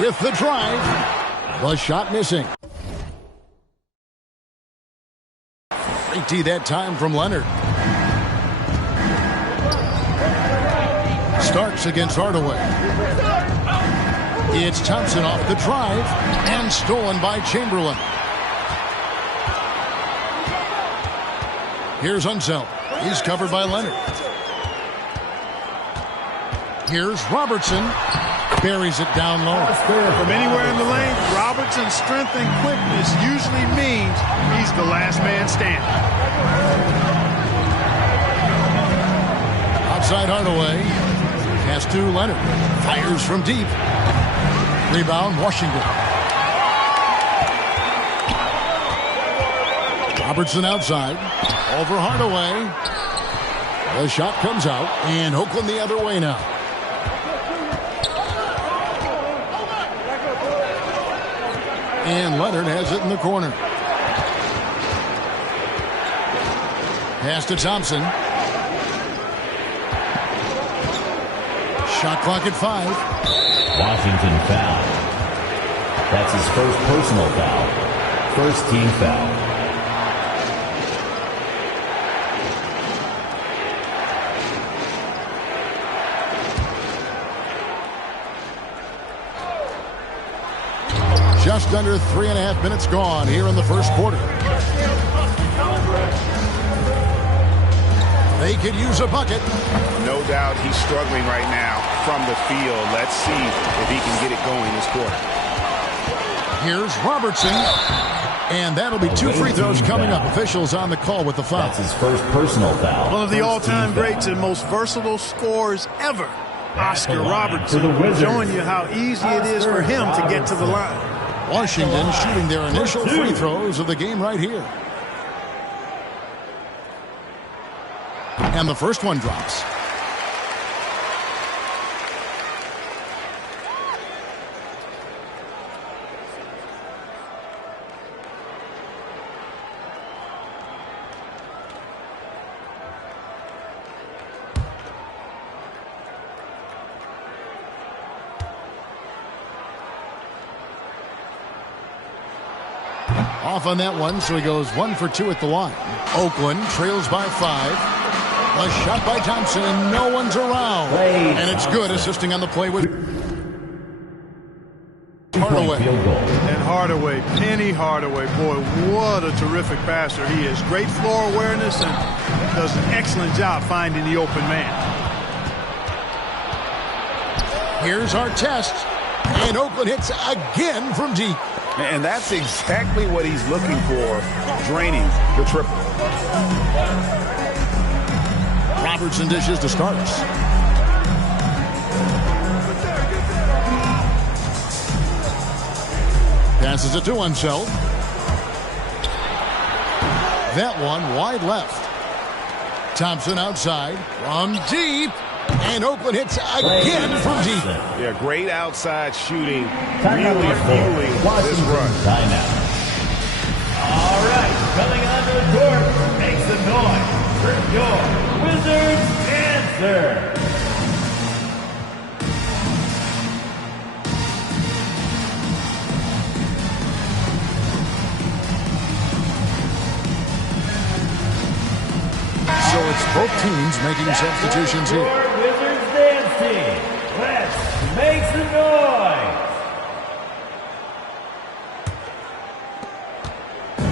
with the drive. The shot missing. Great D that time from Leonard. Starks against Hardaway. It's Thompson off the drive and stolen by Chamberlain. Here's Unseld. He's covered by Leonard. Here's Robertson. Buries it down low. From anywhere in the lane, Robertson's strength and quickness usually means he's the last man standing. Outside Hardaway. Pass to Leonard. Fires from deep. Rebound, Washington. Robertson outside. Over Hardaway. The shot comes out. And Oakland the other way now. And Leonard has it in the corner. Pass to Thompson. Shot clock at 5. Washington foul. That's his first personal foul. First team foul. Just under 3.5 minutes gone here in the first quarter. They could use a bucket. No doubt he's struggling right now from the field. Let's see if he can get it going this quarter. Here's Robertson. And that'll be 2 free throws coming up. Officials on the call with the foul. That's his first personal foul. One of the all-time greats and most versatile scorers ever, Oscar Robertson, showing you how easy it is for him to get to the line. Washington shooting their initial free throws of the game right here. And the first one drops. Off on that one, so he goes 1 for 2 at the line. Oakland trails by 5. A shot by Thompson, and no one's around. And it's good, assisting on the play with Hardaway. And Hardaway, Penny Hardaway, boy, what a terrific passer he is. Great floor awareness and does an excellent job finding the open man. Here's our test, and Oakland hits again from deep. And that's exactly what he's looking for, draining the triple. Robertson dishes to Starks. Passes it to Unseld. That one wide left. Thompson outside from deep. And Oakland hits again from deep. Yeah, great outside shooting. Really fueling this run. Timeout. All right, coming onto the court, make some noise for your Wizards answer. So it's both teams making substitutions here. Wizards dance team. Let's make some noise.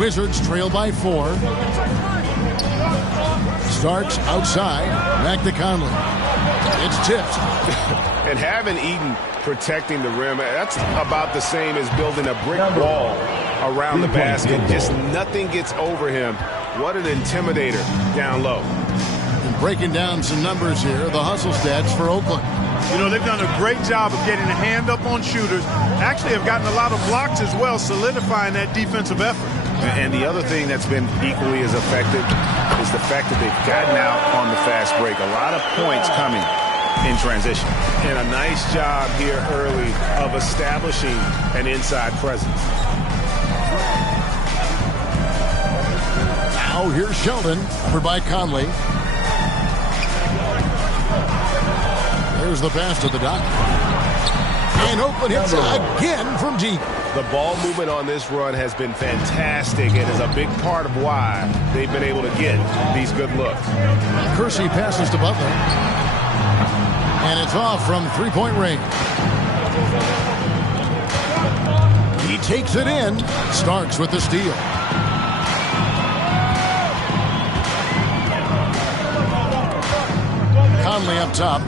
Wizards trail by 4. Starks outside. Back to Conley. It's tipped. And having Eaton protecting the rim, that's about the same as building a brick wall around the basket. Just nothing gets over him. What an intimidator down low. And breaking down some numbers here, the hustle stats for Oakland. You know, they've done a great job of getting a hand up on shooters. Actually have gotten a lot of blocks as well, solidifying that defensive effort. And the other thing that's been equally as effective is the fact that they've gotten out on the fast break. A lot of points coming in transition. And a nice job here early of establishing an inside presence. Now here's Sheldon, covered by Conley. There's the pass to the dot. And Oakland hits again from deep. The ball movement on this run has been fantastic and is a big part of why they've been able to get these good looks. Kersey passes to Butler. And it's off from three-point range. He takes it in. Starks with the steal. Conley up top.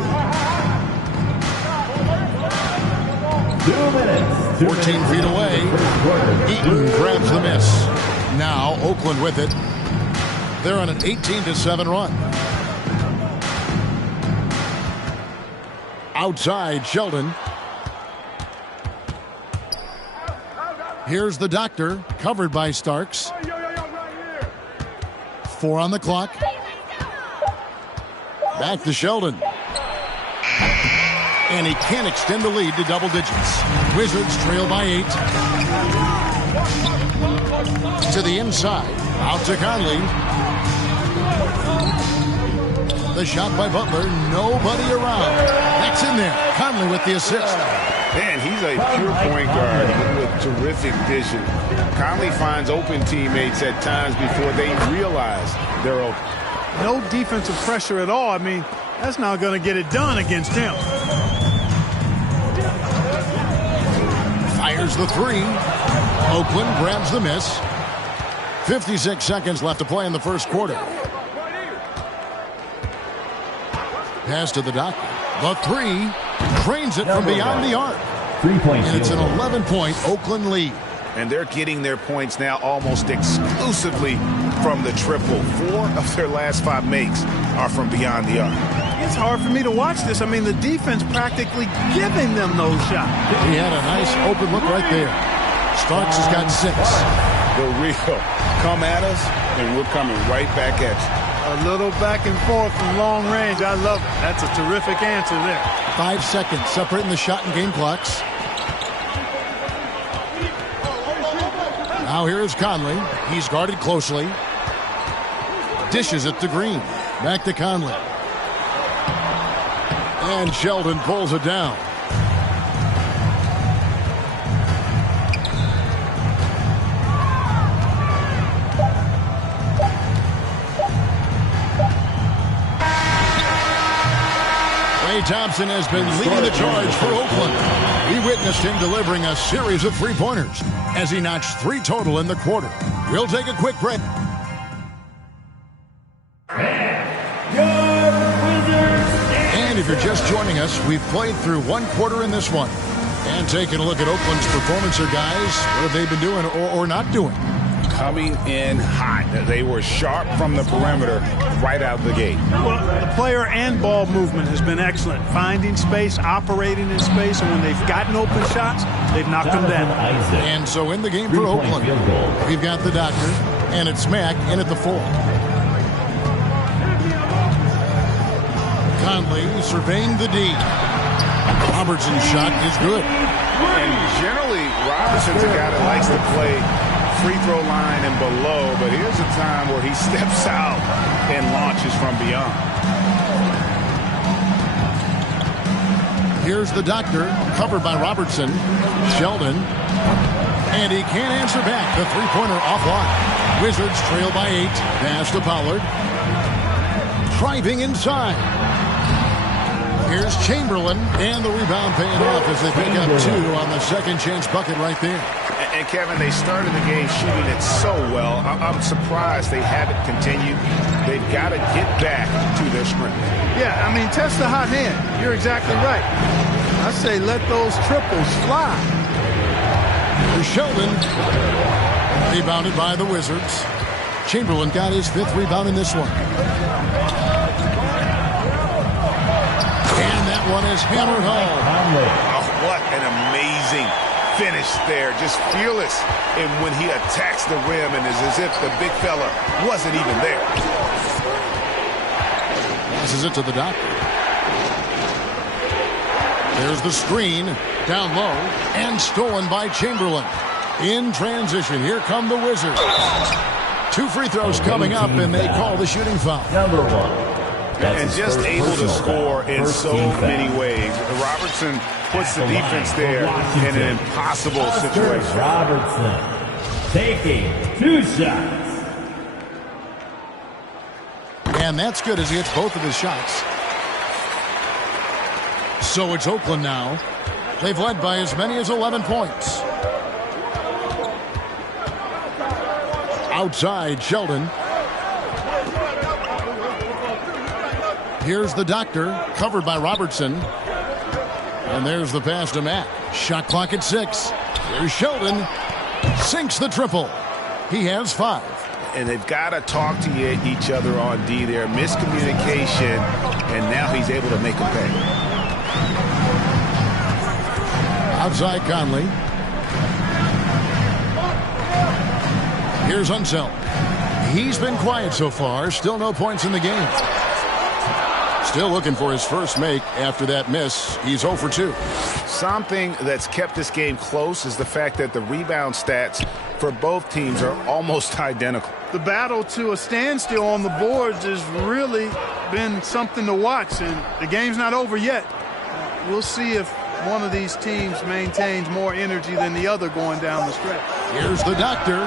2 minutes. 14 feet away. Eaton grabs the miss. Now Oakland with it. They're on an 18-7 run. Outside, Sheldon. Here's the doctor, covered by Starks. 4 on the clock. Back to Sheldon. And he can't extend the lead to double digits. Wizards trail by 8. To the inside. Out to Conley. The shot by Butler. Nobody around. That's in there. Conley with the assist. Man, he's a pure point guard with terrific vision. Conley finds open teammates at times before they realize they're open. No defensive pressure at all. I mean, that's not going to get it done against him. Fires the three. Oakland grabs the miss. 56 seconds left to play in the first quarter. Pass to the doctor. The three. Drains it from beyond the arc. 3-point. And it's an 11-point Oakland lead. And they're getting their points now almost exclusively from the triple. 4 of their last 5 makes are from beyond the arc. It's hard for me to watch this. I mean, the defense practically giving them those shots. He had a nice open look right there. Starks has got 6. The real come at us, and we're coming right back at you. A little back and forth from long range. I love it. That's a terrific answer there. 5 seconds separating the shot and game clocks. Now here is Conley. He's guarded closely. Dishes it to Green. Back to Conley. And Sheldon pulls it down. Thompson has been leading the charge for Oakland. We witnessed him delivering a series of three-pointers as he notched 3 total in the quarter. We'll take a quick break. And if you're just joining us, we've played through 1 quarter in this one. And taking a look at Oakland's performance here, guys. What have they been doing or not doing? Coming in hot. They were sharp from the perimeter right out the gate. Well, the player and ball movement has been excellent. Finding space, operating in space, and when they've gotten open shots, they've knocked them down. And so in the game for Oakland, we've got the doctor, and it's Mack in at the 4. Conley surveying the D. Robertson's shot is good. And generally, Robertson's a guy that likes to play free throw line and below, but here's a time where he steps out and launches from beyond. Here's the doctor, covered by Robertson. Sheldon. And he can't answer back. The three-pointer offline. Wizards trail by 8. Pass to Pollard. Driving inside. Here's Chamberlain. And the rebound paying off as they pick up 2 on the second chance bucket right there. And Kevin, they started the game shooting it so well. I'm surprised they haven't continued. They've got to get back to their strength. Yeah, I mean, test the hot hand. You're exactly right. I say let those triples fly. Sheldon, rebounded by the Wizards. Chamberlain got his 5th rebound in this one. And that one is hammered home. Oh, what an amazing finish there. Just fearless. And when he attacks the rim, and it's as if the big fella wasn't even there. Passes it to the doctor. There's the screen. Down low. And stolen by Chamberlain. In transition. Here come the Wizards. 2 free throws coming up, and they call the shooting foul. Number 1. And just able to score in so many ways. Robertson puts the defense there in an impossible situation. Robertson taking 2 shots. And that's good as he hits both of his shots. So it's Oakland now. They've led by as many as 11 points. Outside, Sheldon. Here's the doctor, covered by Robertson. And there's the pass to Matt. Shot clock at 6. Here's Sheldon. Sinks the triple. He has 5. And they've got to talk to each other on D there. Miscommunication, and now he's able to make a pay. Outside Conley. Here's Unseld. He's been quiet so far. Still no points in the game. Still looking for his first make after that miss. He's 0 for 2. Something that's kept this game close is the fact that the rebound stats for both teams are almost identical. The battle to a standstill on the boards has really been something to watch, and the game's not over yet. We'll see if one of these teams maintains more energy than the other going down the stretch. Here's the doctor,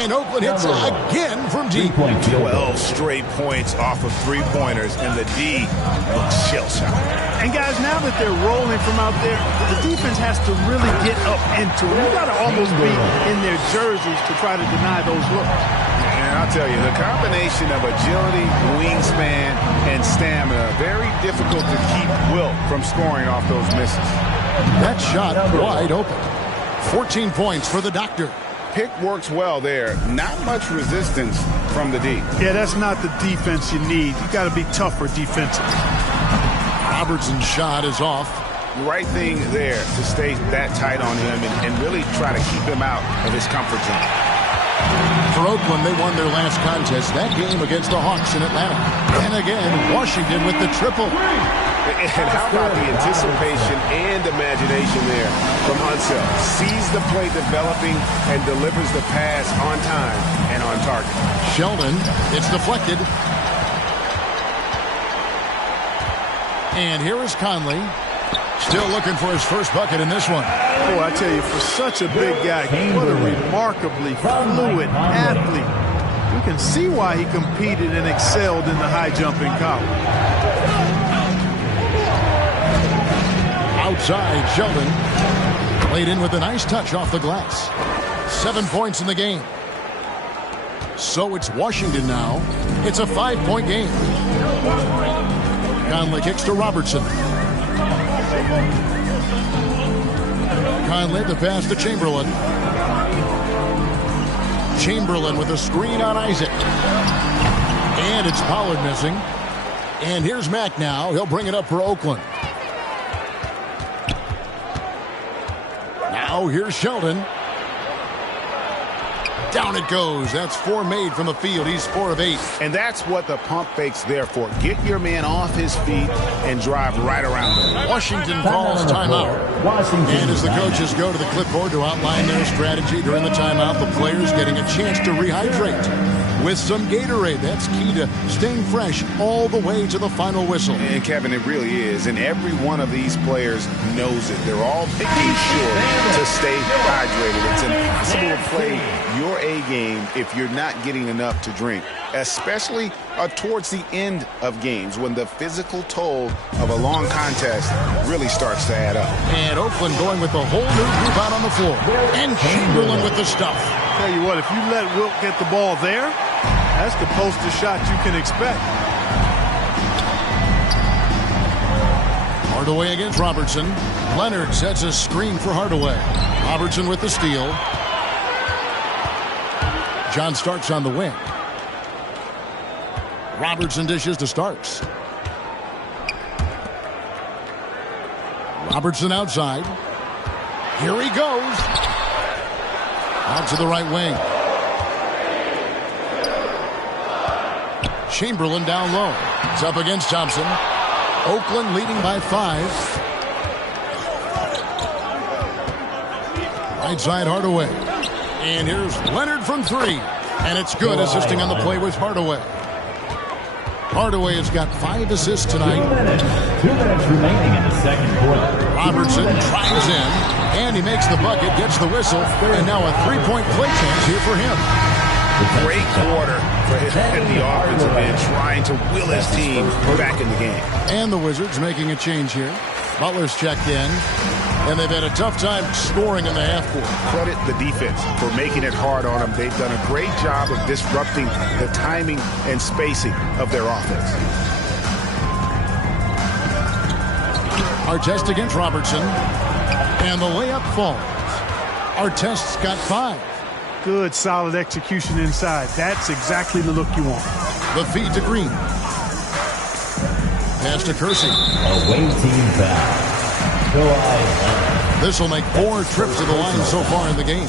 and Oakland hits again from deep. 12 straight points off of three-pointers, and the D looks shell-shocked. And guys, now that they're rolling from out there, the defense has to really get up into it. You got to almost be in their jerseys to try to deny those looks. And I'll tell you, the combination of agility, wingspan, and stamina, very difficult to keep Wilt from scoring off those misses. That shot wide open. 14 points for the doctor. Pick works well there. Not much resistance from the D. Yeah, that's not the defense you need. You got to be tougher defensively. Robertson's shot is off. The right thing there to stay that tight on him and really try to keep him out of his comfort zone. For Oakland, they won their last contest, that game against the Hawks in Atlanta. And again, Washington with the triple. And how about the anticipation and imagination there from Unseld? Sees the play developing and delivers the pass on time and on target. Sheldon, it's deflected. And here is Conley. Still looking for his first bucket in this one. Oh, I tell you, for such a big guy, what a remarkably fluid athlete. You can see why he competed and excelled in the high jump in college. Outside, Sheldon. Played in with a nice touch off the glass. 7 points in the game. So it's Washington now. It's a 5-point game. Conley kicks to Robertson. Conley, the pass to Chamberlain. Chamberlain with a screen on Isaac. And it's Pollard missing. And here's Mack now. He'll bring it up for Oakland. Now here's Sheldon. Down it goes. That's 4 made from the field. He's 4 of 8. And that's what the pump fake's there for. Get your man off his feet and drive right around him. Washington calls timeout. And as the coaches go to the clipboard to outline their strategy during the timeout, the players getting a chance to rehydrate with some Gatorade. That's key to staying fresh all the way to the final whistle. And Kevin, it really is. And every one of these players knows it. They're all making sure to stay hydrated. It's impossible to play your A game if you're not getting enough to drink, especially towards the end of games when the physical toll of a long contest really starts to add up. And Oakland going with a whole new group out on the floor. And Chamberlain with the stuff. Tell you what, if you let Wilt get the ball there, that's the poster shot you can expect. Hardaway against Robertson. Leonard sets a screen for Hardaway. Robertson with the steal. John Starks on the wing. Robertson dishes to Starks. Robertson outside. Here he goes. Out to the right wing. Chamberlain down low. It's up against Thompson. Oakland leading by 5. Right side Hardaway. And here's Leonard from 3. And it's good, assisting on the play with Hardaway. Hardaway has got 5 assists tonight. 2 minutes remaining in the second quarter. Robertson drives in, and he makes the bucket, gets the whistle, and now a 3-point play chance here for him. Great quarter for him and the offensive end, trying to will his team back in the game. And the Wizards making a change here. Butler's checked in, and they've had a tough time scoring in the half court. Credit the defense for making it hard on them. They've done a great job of disrupting the timing and spacing of their offense. Artest against Robertson, and the layup falls. Artest's got 5. Good, solid execution inside. That's exactly the look you want. The feed to Green. Pass to Kersey. Away team foul. This will make 4 trips to the line so far in the game.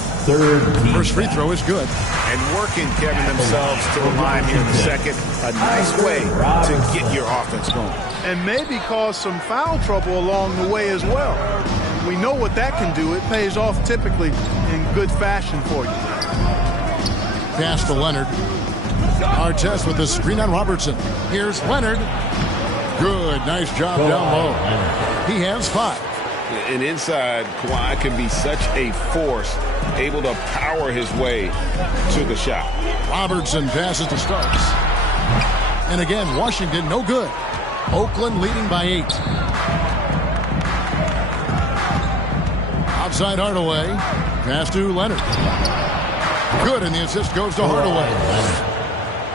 First free throw is good. And working, Kevin, themselves to the line here in the second. A nice way to get your offense going. And maybe cause some foul trouble along the way as well. We know what that can do. It pays off typically in good fashion for you. Pass to Leonard. Artest with the screen on Robertson. Here's Leonard. Good, nice job down low. He has 5. And inside, Kawhi can be such a force, able to power his way to the shot. Robertson passes to Starks. And again, Washington no good. Oakland leading by 8. Outside Hardaway. Pass to Leonard. Good, and the assist goes to Hardaway.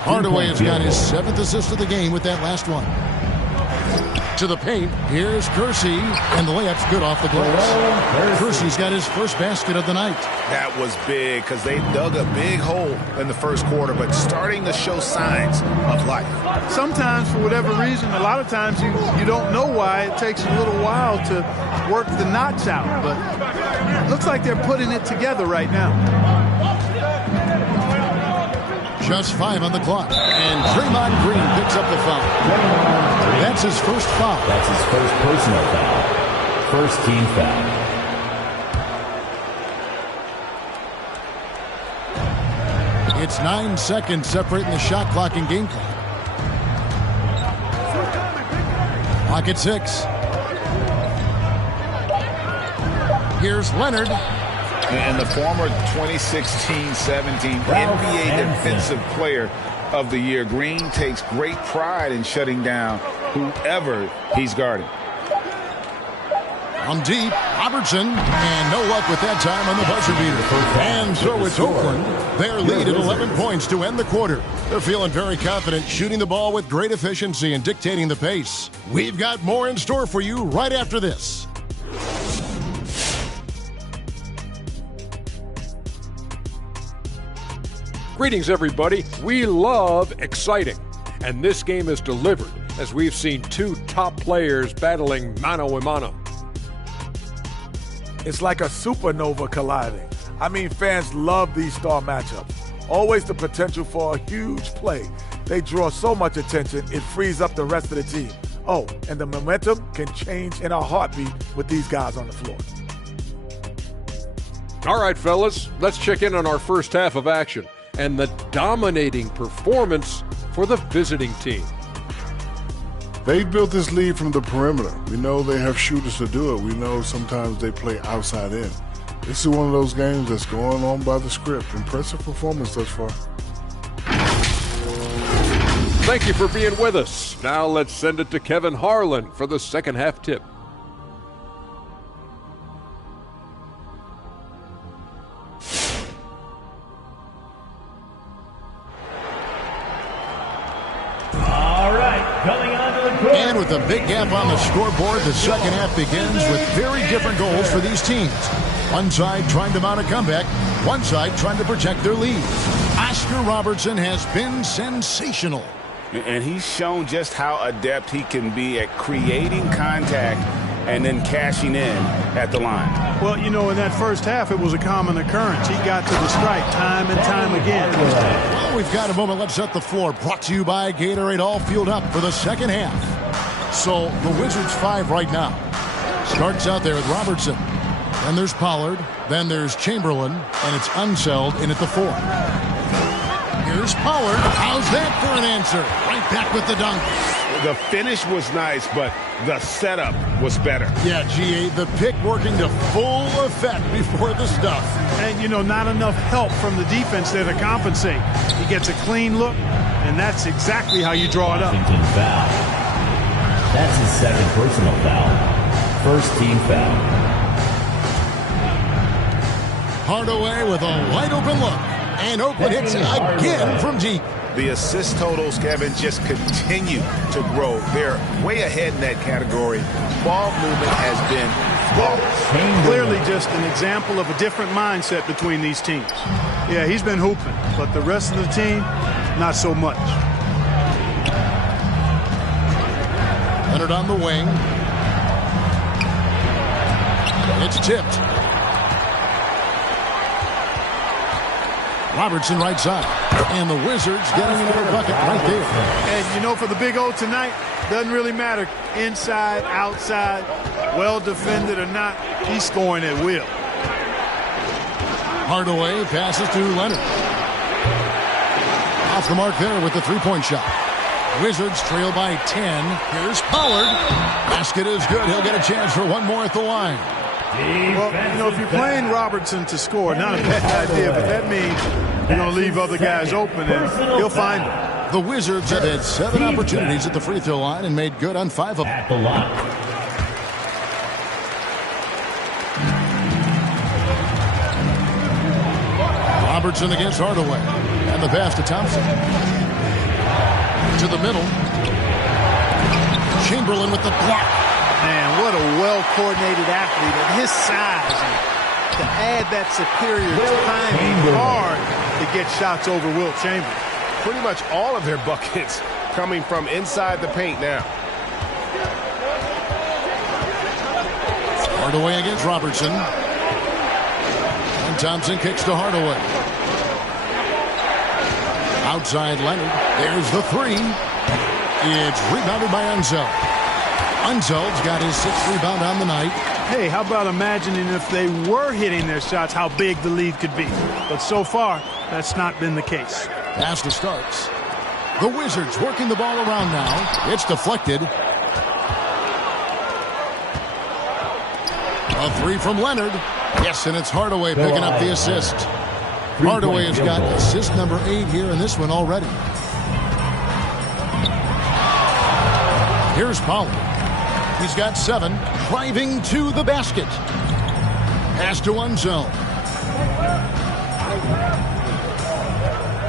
Hardaway has got his 7th assist of the game with that last one. To the paint, here's Kersey, and the layup's good off the glass. Kersey's got his first basket of the night. That was big because they dug a big hole in the first quarter, but starting to show signs of life. Sometimes, for whatever reason, a lot of times you don't know why. It takes a little while to work the knots out, but it looks like they're putting it together right now. Just 5 on the clock, and Draymond Green picks up the foul. That's his first foul. That's his first personal foul. First team foul. It's 9 seconds separating the shot clock and game clock. Clock at 6. Here's Leonard. And the former 2016-17 NBA Defensive Player of the Year, Green takes great pride in shutting down whoever he's guarding. On deep, Robertson, and no luck with that time on the buzzer beater. And so it's Oakland. Their lead at 11 points to end the quarter. They're feeling very confident, shooting the ball with great efficiency and dictating the pace. We've got more in store for you right after this. Greetings, everybody. We love exciting, and this game is delivered as we've seen 2 top players battling mano a mano. It's like a supernova colliding. I mean, fans love these star matchups. Always the potential for a huge play. They draw so much attention, it frees up the rest of the team. Oh, and the momentum can change in a heartbeat with these guys on the floor. All right, fellas, let's check in on our first half of action and the dominating performance for the visiting team. They've built this lead from the perimeter. We know they have shooters to do it. We know sometimes they play outside in. This is one of those games that's going on by the script. Impressive performance thus far. Thank you for being with us. Now let's send it to Kevin Harlan for the second half tip. And with a big gap on the scoreboard, the second half begins with very different goals for these teams. One side trying to mount a comeback, one side trying to protect their lead. Oscar Robertson has been sensational. And he's shown just how adept he can be at creating contact and then cashing in at the line. Well, you know, in that first half, it was a common occurrence. He got to the strike time and time again. Well, we've got a moment. Let's set the floor. Brought to you by Gatorade, all fueled up for the second half. So the Wizards 5 right now. Starts out there with Robertson. Then there's Pollard. Then there's Chamberlain. And it's Unseld in at the 4. Here's Pollard. How's that for an answer? Right back with the dunk. The finish was nice, but the setup was better. Yeah, GA, the pick working to full effect before the stuff. And, you know, not enough help from the defense there to compensate. He gets a clean look, and that's exactly how you draw it up. Washington foul. That's his second personal foul. First team foul. Hardaway with a wide open look. And Oakland hits again from deep. The assist totals, Kevin, just continue to grow. They're way ahead in that category. Ball movement has been flawless. Clearly just an example of a different mindset between these teams. Yeah, he's been hooping, but the rest of the team, not so much. Leonard on the wing. It's tipped. Robertson right side. And the Wizards getting into the bucket right there. And, you know, for the Big O tonight, doesn't really matter inside, outside, well defended or not, he's scoring at will. Hardaway passes to Leonard. Off the mark there with the three-point shot. Wizards trail by 10. Here's Pollard. Basket is good. He'll get a chance for one more at the line. Well, you know, if you're playing Robertson to score, not a bad idea, but that means you're going to leave other guys open, and he'll find them. The Wizards have had 7 opportunities at the free throw line and made good on 5 of them. At the line. Robertson against Hardaway. And the pass to Thompson. To the middle. Chamberlain with the block. Man, what a well-coordinated athlete at his size. And to add that superior timing, hard to get shots over Wilt Chamberlain. Pretty much all of their buckets coming from inside the paint now. Hardaway against Robertson. And Thompson kicks to Hardaway. Outside Leonard. There's the three. It's rebounded by Unzel. Unzel's got his 6th rebound on the night. Hey, how about imagining if they were hitting their shots, how big the lead could be. But so far, that's not been the case. Pass to Starks. The Wizards working the ball around now. It's deflected. A three from Leonard. Yes, and it's Hardaway picking up the assist. Hardaway has got assist number 8 here in this one already. Here's Pollard. He's got 7. Driving to the basket. Pass to Unzel.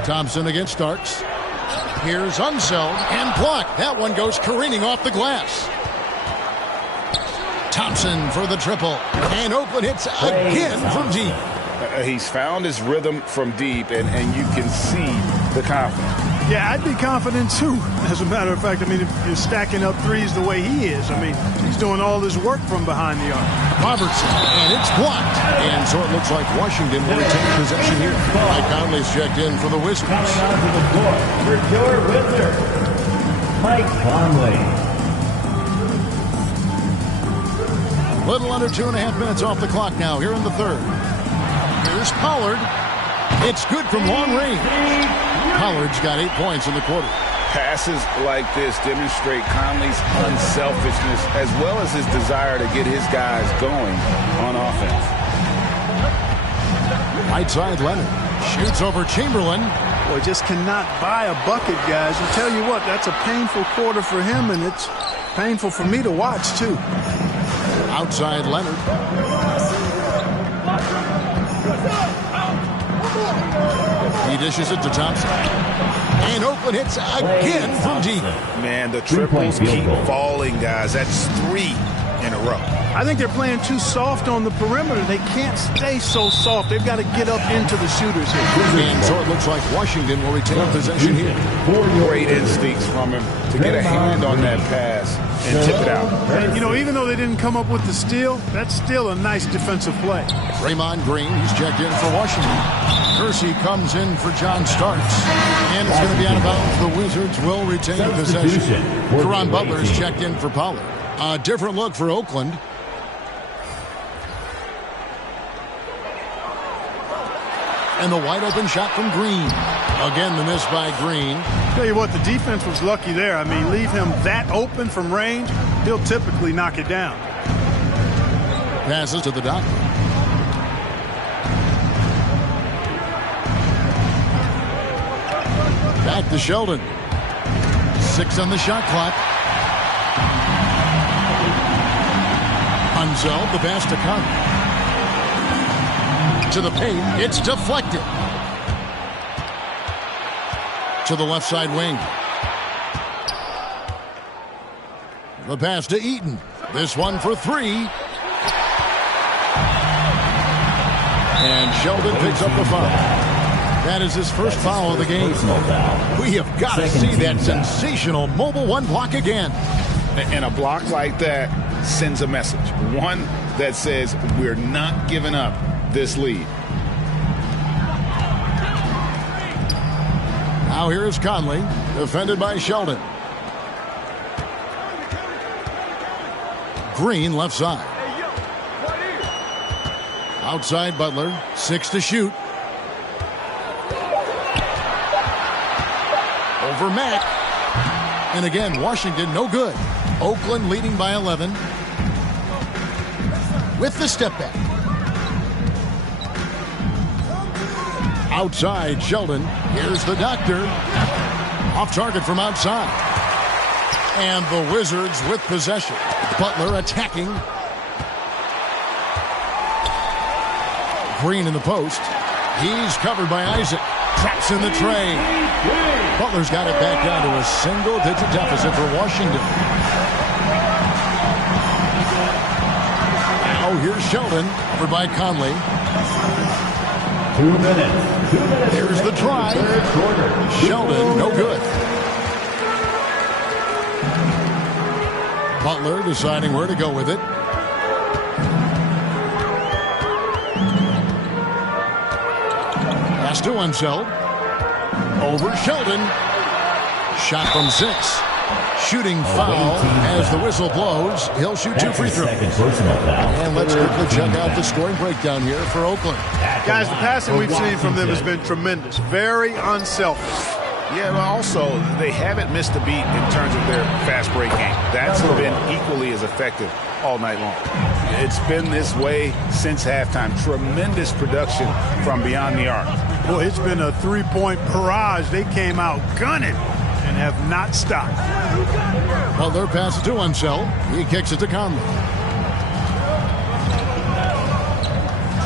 Thompson against Starks. Here's Unzel and blocked. That one goes careening off the glass. Thompson for the triple. And Oakland hits again from deep. He's found his rhythm from deep, and you can see the confidence. Yeah, I'd be confident too. As a matter of fact, I mean, if you're stacking up threes the way he is, I mean, he's doing all this work from behind the arc. Robertson, and it's blocked. And so it looks like Washington will retain possession here. Mike Conley's checked in for the Wizards. Coming onto the court for your Wizards, Mike Conley. Little under 2.5 minutes off the clock now here in the third. Here's Pollard. It's good from long range. Pollard's got 8 points in the quarter. Passes like this demonstrate Conley's unselfishness as well as his desire to get his guys going on offense. Right side Leonard. Shoots over Chamberlain. Boy, just cannot buy a bucket, guys. I tell you what, that's a painful quarter for him, and it's painful for me to watch, too. Outside Leonard. He dishes it to Thompson. And Oakland hits again from deep. Man, the triples keep falling, guys. That's 3 in a row. I think they're playing too soft on the perimeter. They can't stay so soft. They've got to get up into the shooters here. And so it looks like Washington will retain possession here. Great instincts from him to get a hand on that pass and tip it out. And, you know, even though they didn't come up with the steal, that's still a nice defensive play. Draymond Green, he's checked in for Washington. Kersey comes in for John Starks. And it's going to be out of bounds. The Wizards will retain possession. Caron Butler is checked in for Pollard. A different look for Oakland. And the wide open shot from Green. Again, the miss by Green. Tell you what, the defense was lucky there. I mean, leave him that open from range, he'll typically knock it down. Passes to the doctor. Back to Sheldon. 6 on the shot clock. Unzel, the pass to Conley. To the paint, it's deflected. To the left side wing. The pass to Eaton. This one for 3. And Sheldon picks up the foul. That is his first foul of the game. We have got to see that sensational mobile one block again. And a block like that sends a message. One that says we're not giving up this lead. Now here's Conley, defended by Sheldon. Green left side. Outside Butler, 6 to shoot. Over Mack. And again, Washington no good. Oakland leading by 11. With the step back. Outside Sheldon. Here's the doctor. Off target from outside. And the Wizards with possession. Butler attacking. Green in the post. He's covered by Isaac. Traps in the tray. Butler's got it back down to a single-digit deficit for Washington. Now here's Sheldon, covered by Conley. 2 minutes. Here's the try. Sheldon, no good. Butler deciding where to go with it. Pass to Unseld. Over Sheldon. Shot from 6. Shooting foul as the whistle blows. He'll shoot 2 free throws. And let's quickly check out the scoring breakdown here for Oakland. Guys, the passing we've seen from them has been tremendous. Very unselfish. Yeah, but also they haven't missed a beat in terms of their fast break game. That's been equally as effective all night long. It's been this way since halftime. Tremendous production from beyond the arc. Boy, it's been a three-point barrage. They came out gunning and have not stopped. Butler passes to Unseld. He kicks it to Conley.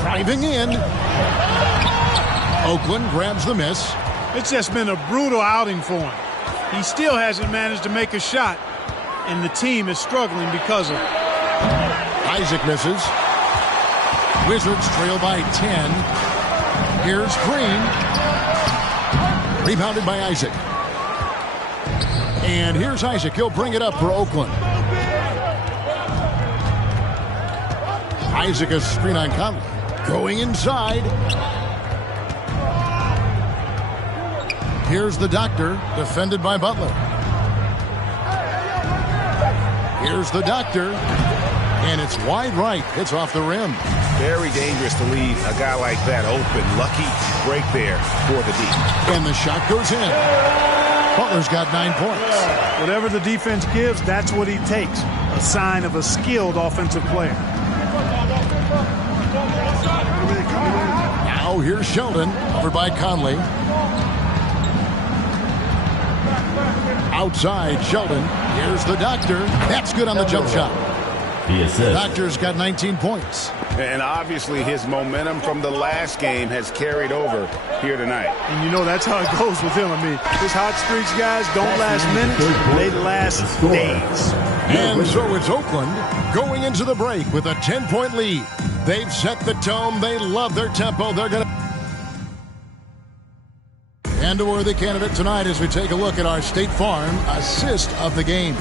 Driving in. Oakland grabs the miss. It's just been a brutal outing for him. He still hasn't managed to make a shot, and the team is struggling because of it. Isaac misses. Wizards trail by 10. Here's Green. Rebounded by Isaac. And here's Isaac. He'll bring it up for Oakland. Isaac a screen on Conley. Going inside. Here's the doctor, defended by Butler. Here's the doctor. And it's wide right. It's off the rim. Very dangerous to leave a guy like that open. Lucky break there for the D. And the shot goes in. Butler's got 9 points. Whatever the defense gives, that's what he takes. A sign of a skilled offensive player. Now here's Sheldon, covered by Conley. Outside Sheldon. Here's the doctor. That's good on the jump shot. The doctor's got 19 points. And obviously his momentum from the last game has carried over here tonight. And you know that's how it goes with him. I mean, his hot streaks, guys, don't last minutes. They last days. And so it's Oakland going into the break with a 10-point lead. They've set the tone. They love their tempo. They're going to... And a worthy candidate tonight as we take a look at our State Farm assist of the game.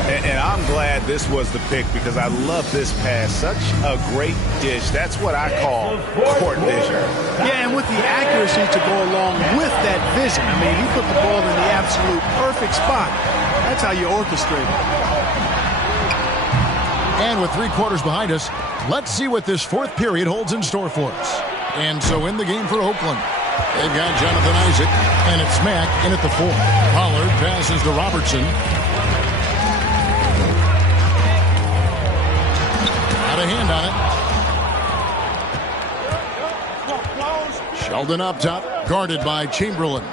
And I'm glad this was the pick because I love this pass. Such a great dish. That's what I call court vision. Yeah, and with the accuracy to go along with that vision. I mean, he put the ball in the absolute perfect spot. That's how you orchestrate it. And with 3 quarters behind us, let's see what this 4th period holds in store for us. And so in the game for Oakland, They've got Jonathan Isaac, and it's Mack in at the 4. Pollard passes to Robertson. Out of hand on it. Sheldon up top, guarded by Chamberlain.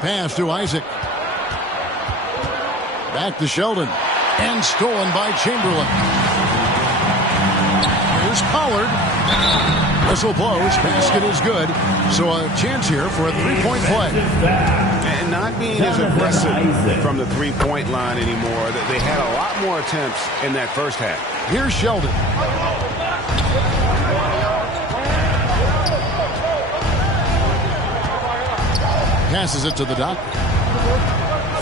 Pass to Isaac. Back to Sheldon. And stolen by Chamberlain. Here's Pollard. Whistle blows. Basket is good. So a chance here for a three-point play. And not being as aggressive from the three-point line anymore. They had a lot more attempts in that first half. Here's Sheldon. Passes it to the doctor.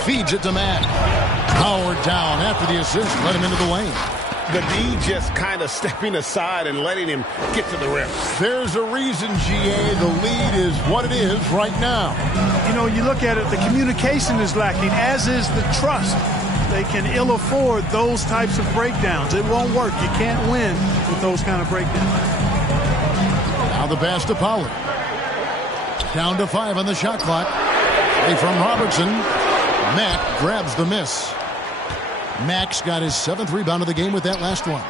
Feeds it to Matt. Howard down after the assist. Let him into the lane. The D just kind of stepping aside and letting him get to the rim. There's a reason, GA. The lead is what it is right now. You know, you look at it, the communication is lacking, as is the trust. They can ill afford those types of breakdowns. It won't work. You can't win with those kind of breakdowns. Now the pass to Pollard. Down to 5 on the shot clock. Play from Robertson. Mack grabs the miss. Mack's got his 7th rebound of the game with that last one.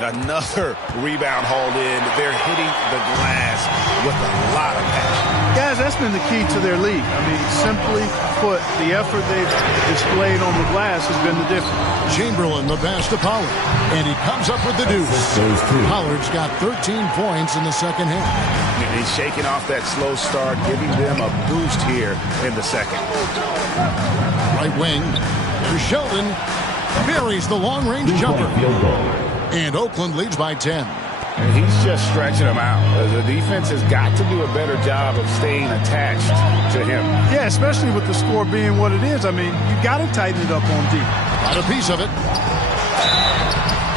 Another rebound hauled in. They're hitting the glass with a lot of passion. Guys, that's been the key to their league. I mean, simply put, the effort they've displayed on the glass has been the difference. Chamberlain, the pass to Pollard. And he comes up with the deuce. Pollard's got 13 points in the second half. And he's shaking off that slow start, giving them a boost here in the second. Right wing. There's Sheldon. Buries the long-range jumper. And Oakland leads by 10. And he's just stretching them out. The defense has got to do a better job of staying attached to him. Yeah, especially with the score being what it is. I mean, you got to tighten it up on D. Got a piece of it.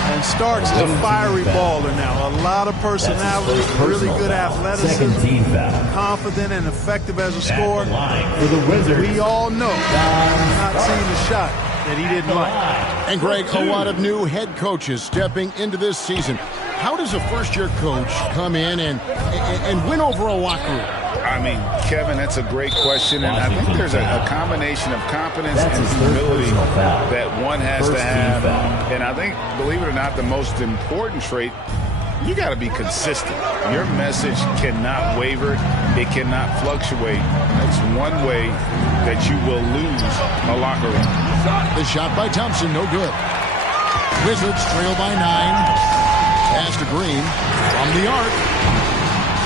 And Starks is a fiery baller now. A lot of personality, really good athleticism, confident and effective as a scorer. We all know not seeing the shot that he didn't like. And Greg, a lot of new head coaches stepping into this season. How does a first-year coach come in and win over a locker room? I mean, Kevin, that's a great question, and I think there's a combination of confidence and humility that one has to have. And I think, believe it or not, the most important trait, you got to be consistent. Your message cannot waver. It cannot fluctuate. That's one way that you will lose a locker room. The shot by Thompson, no good. Wizards trail by 9. Pass to Green from the arc.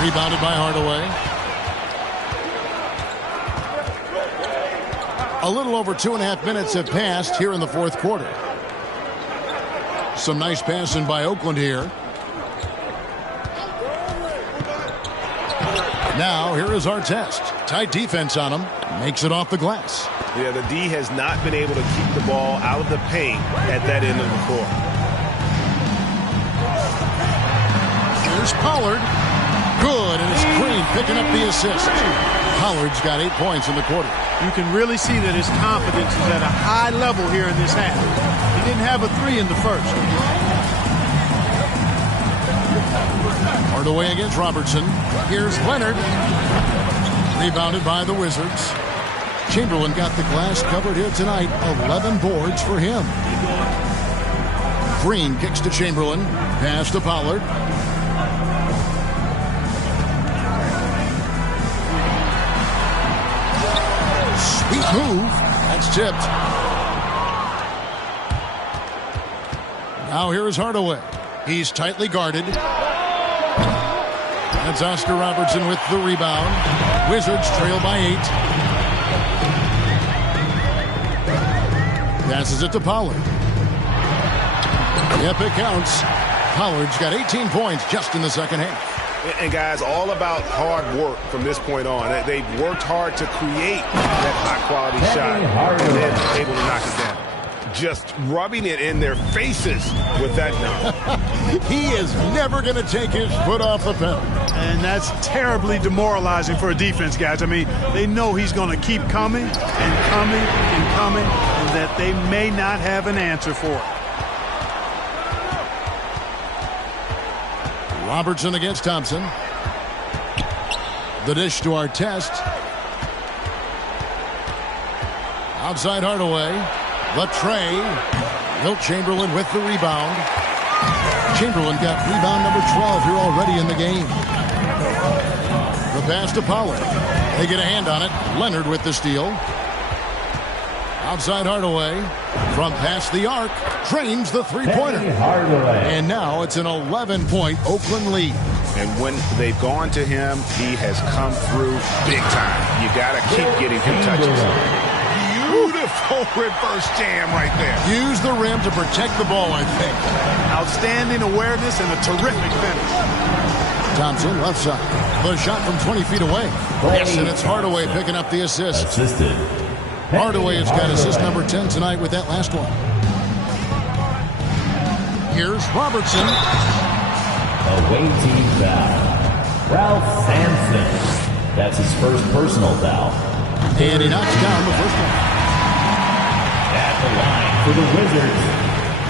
Rebounded by Hardaway. A little over 2.5 minutes have passed here in the fourth quarter. Some nice passing by Oakland here. Now, here is our test. Tight defense on him. Makes it off the glass. Yeah, the D has not been able to keep the ball out of the paint at that end of the court. Here's Pollard. Good, and it's Green picking up the assist. Pollard's got 8 points in the quarter. You can really see that his confidence is at a high level here in this half. He didn't have a 3 in the first. Hardaway against Robertson. Here's Leonard. Rebounded by the Wizards. Chamberlain got the glass covered here tonight. 11 boards for him. Green kicks to Chamberlain. Pass to Pollard. Sweet move. That's tipped. Now here is Hardaway. He's tightly guarded. That's Oscar Robertson with the rebound. Wizards trail by 8. Passes it to Pollard. Yep, it counts. Pollard's got 18 points just in the second half. And guys, all about hard work from this point on. They've worked hard to create that high-quality shot and then able to knock it down. Just rubbing it in their faces with that dunk. He is never going to take his foot off the pedal. And that's terribly demoralizing for a defense, guys. I mean, they know he's going to keep coming and coming and coming, and that they may not have an answer for it. Robertson against Thompson. The dish to our test. Outside Hardaway. The tray. Wilt Chamberlain with the rebound. Chamberlain got rebound number 12 here already in the game. The pass to Pollard. They get a hand on it. Leonard with the steal. Outside Hardaway. From past the arc. Drains the three-pointer. And now it's an 11-point Oakland lead. And when they've gone to him, he has come through big time. You got to keep getting him touches. Beautiful reverse jam right there. Use the rim to protect the ball, I think. Outstanding awareness and a terrific finish. Thompson, left side. The shot from 20 feet away. Yes, and it's Hardaway picking up the assist. Assisted. Hardaway has got assist number 10 tonight with that last one. Here's Robertson. Away team foul. Ralph Sampson. That's his first personal foul. And he knocks down the first one. At the line for the Wizards,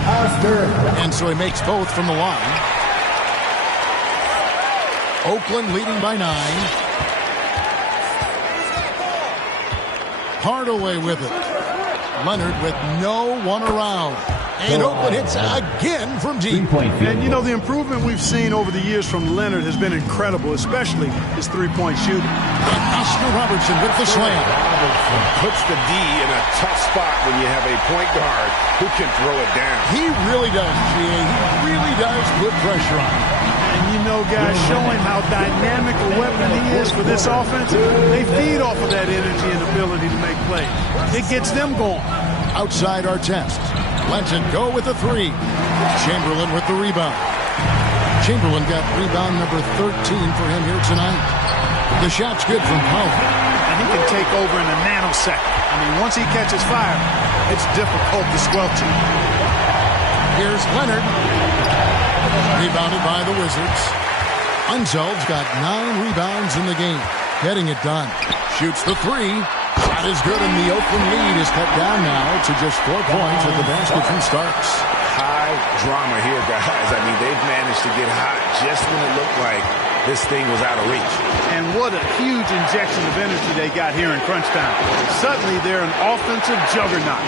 Oscar. And so he makes both from the line. Oakland leading by 9. Hardaway with it. Leonard with no one around. And Oakland hits again from deep. And, you know, the improvement we've seen over the years from Leonard has been incredible, especially his three-point shooting. And Oscar Robertson with the slam. Robertson puts the D in a tough spot when you have a point guard who can throw it down. He really does, G.A. He really does put pressure on him. And, you know, guys, showing how dynamic a weapon he is for this offense, they feed off of that energy and ability to make plays. It gets them going. Outside our test. Lenton go with the 3. Chamberlain with the rebound. Chamberlain got rebound number 13 for him here tonight. The shot's good from Powell. And he can take over in a nanosecond. I mean, once he catches fire, it's difficult to squelch him. Here's Leonard. Rebounded by the Wizards. Unzeld's got 9 rebounds in the game. Getting it done. Shoots the 3. Shot is good, and the Oakland lead is cut down now to just 4 points as the basket from starts. High drama here, guys. I mean, they've managed to get hot just when it looked like this thing was out of reach. And what a huge injection of energy they got here in crunch time. Suddenly, they're an offensive juggernaut.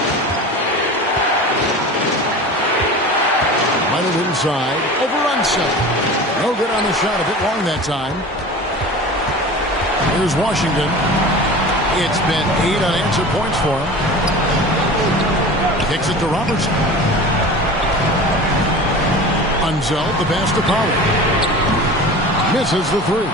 Leonard inside, over Unseld. No good on the shot, a bit long that time. Here's Washington. It's been 8 unanswered points for him. Kicks it to Robertson. Unseld, the pass to Pollard. Misses the 3.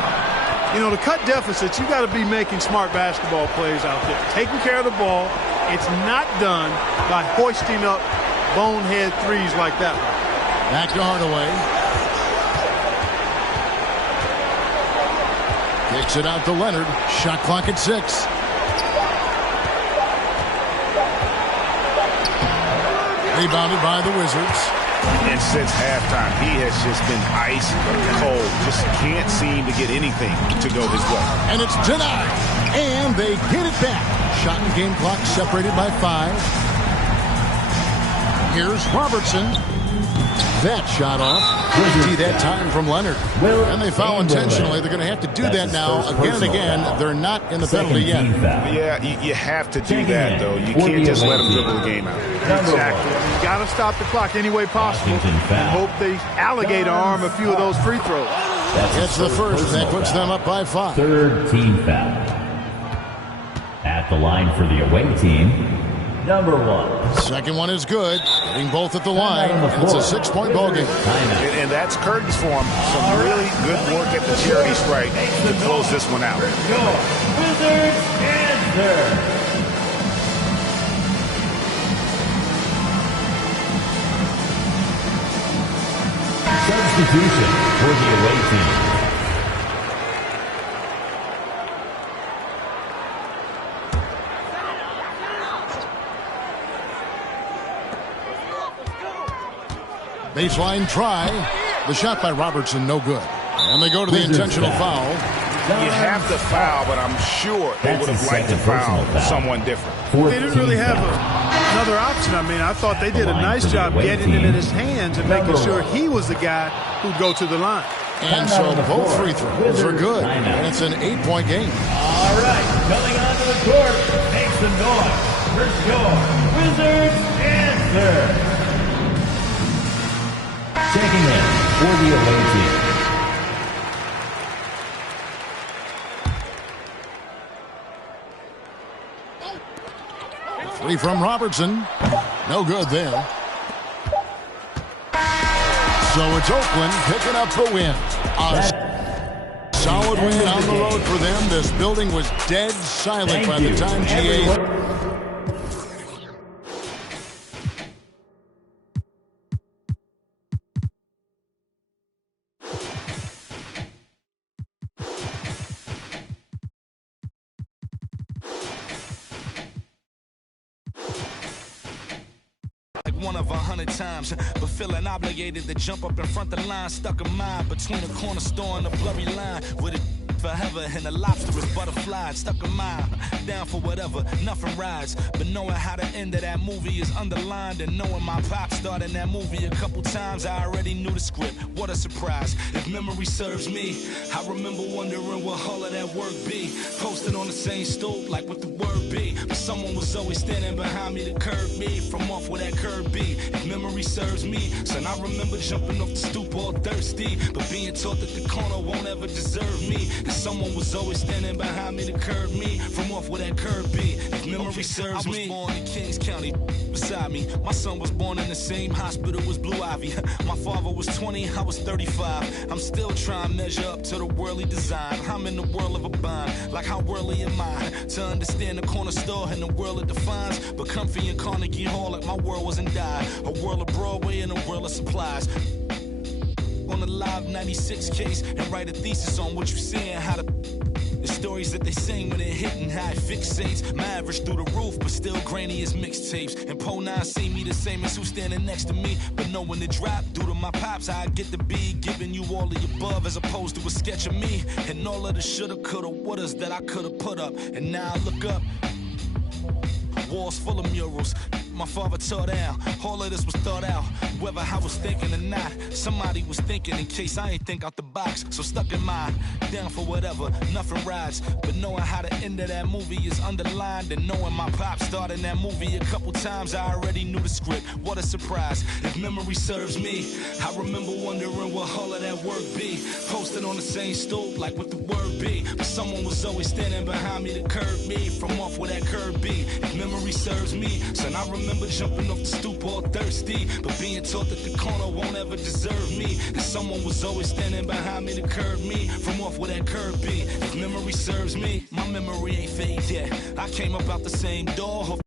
You know, to cut deficits, you got to be making smart basketball plays out there. Taking care of the ball. It's not done by hoisting up bonehead threes like that one. Back to Hardaway. Kicks it out to Leonard. Shot clock at 6. Rebounded by the Wizards. And since halftime, he has just been ice cold. Just can't seem to get anything to go his way. And it's denied. And they get it back. Shot and game clock separated by 5. Here's Robertson. That shot off. See that time from Leonard. And they foul intentionally. They're going to have to do that now again and again. They're not in the penalty yet. Yeah, you have to do that, though. You can't just let them dribble the game out. Exactly. You got to stop the clock any way possible and hope they alligator arm a few of those free throws. It's the first. That puts them up by 5. Third team foul. At the line for the away team, number 1. Second one is good. Hitting both at the line. And it's a 6-point ball game. And that's curtains for him. Some really good work at the charity stripe to close this one out. Wizards answer. Substitution for the away team. Baseline try. The shot by Robertson, no good. And they go to the intentional foul. You have to foul, but I'm sure they would have liked to foul someone different. They didn't really have another option. I mean, I thought they did a nice job getting it in his hands and making sure he was the guy who'd go to the line. And so both free throws are good. And it's an 8-point game. All right, coming onto the court, makes the noise. First your Wizards answer. Checking in for the away team. Three from Robertson. No good there. So it's Oakland picking up the win. A solid win on the road for them. This building was dead silent by the time GA... One of 100 times, but feeling obligated to jump up in front of the line, stuck in mind between a corner store and a blurry line with it forever and a lobster is butterfly stuck in mind, down for whatever, nothing rides, but knowing how the end of that movie is underlined and knowing my pop starred in that movie a couple times, I already knew the script. What a surprise. If memory serves me, I remember wondering what all of that work be, posted on the same stool like what the word be, but someone was always standing behind me to curb me from off where that curb be. If memory serves me, son, I remember jumping off the stoop all thirsty, but being taught that the corner won't ever deserve me, and someone was always standing behind me to curb me from off where that curb be. If memory serves me, I was born in Kings County beside me. My son was born in the same hospital as Blue Ivy. My father was 20, I was 35. I'm still trying to measure up to the worldly design. I'm in the world of a bind, like how worldly am I? To understand the corner store and the world it defines, but comfy in Carnegie Hall like my world wasn't die. A world of Broadway and a world of supplies. On the live 96 case and write a thesis on what you see and how the stories that they sing when it hit and how it fixates. My average through the roof, but still grainy as mixtapes. And Po 9 see me the same as who's standing next to me, but knowing the drop due to my pops, I get to be giving you all of the above as opposed to a sketch of me and all of the shoulda, coulda, wouldas that I coulda put up. And now I look up, walls full of murals my father tore down. All of this was thought out, whether I was thinking or not. Somebody was thinking in case I ain't think out the box. So stuck in mind, down for whatever, nothing rides. But knowing how the end of that movie is underlined and knowing my pop starred in that movie a couple times, I already knew the script. What a surprise. If memory serves me, I remember wondering what all of that work be. Posted on the same stoop like what the word be, but someone was always standing behind me to curb me from off where that curb be. If memory serves me, son, I remember jumping off the stoop all thirsty, but being taught that the corner won't ever deserve me, and someone was always standing behind me to curb me from off where that curb be. If memory serves me, my memory ain't fade yet. I came up out the same door.